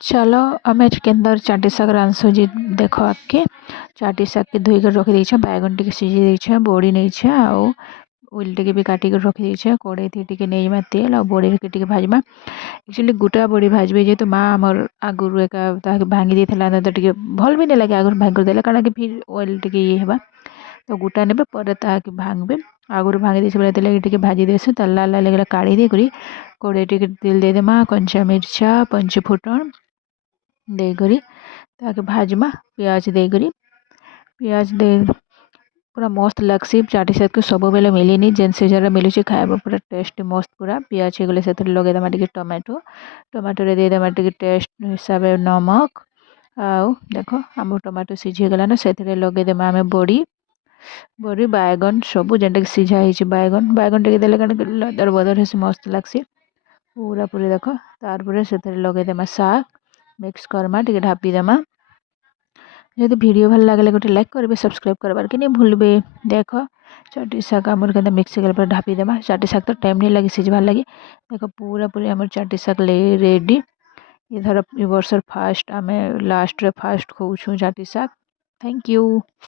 चलो आम केन्दर चाटी शाग रांधसु जी देख आके चाटी शाग के धोई कर रखी देछे बैगन टिके सिझी देछे बड़ी नहींछे आउ उल टिके भी काटी कर रखी देछे कड़ाई थी टिके नेइमा तेल आ बड़ी के टिके भाजमा एक्चुअली गोटा बड़ी भाजबे जेहेतु माँ आमर आगुरु एका ताके भांगी देथिला तो टिके भल भी नहीं लगे आगुरु भांगी कर देला कारण कि फिर ऑयल टिके ये हेबा तो गोटा नेबे पर ताके भांगबे आगुरु भांगी देछे बेले तेल टिके भाजी देसु त लाल लाल लगला काढ़ी दे करी कड़ाई टिके तेल दे देमा कंचा मिर्चा पंच फुटन देकरी ताके भाजमा प्याज देकरी प्याज दे पूरा मस्त लगसी चाटी साग के सब बेले मिलेनी जेन से जरा मिलुची खाइबा पूरा टेस्ट मस्त पूरा प्याज हे गले से लगे देमा टिके टमाटो टमाटो रे दे देमा टिके टेस्ट हिसाब नमक आउ देखो आम टमाटो सिझी गला ना से लगे देमा आमे बड़ी बड़ी बैगन सब जेनटा सिझा है बैगन बैगन टिके देले कारण लदर बदर हेसी मस्त लगसी पूरा पूरी देखो तार से लगे देमा साग मिक्स करमा टिके ढापी देमा जदि वीडियो भल लगे गोटे लाइक करेंगे सब्सक्राइब करबार के नहीं भूलबे देख चाटी शाग आमर के मिक्स कर ढापी देमा चाटी शाग तो टाइम नहीं लगे सिझबार लगे देख पूरा पूरी आमर चाटी शाग रेडी इधर वर्षर फास्ट आम लास्ट रे फास्ट खाऊँ चाटी शाग थैंक यू।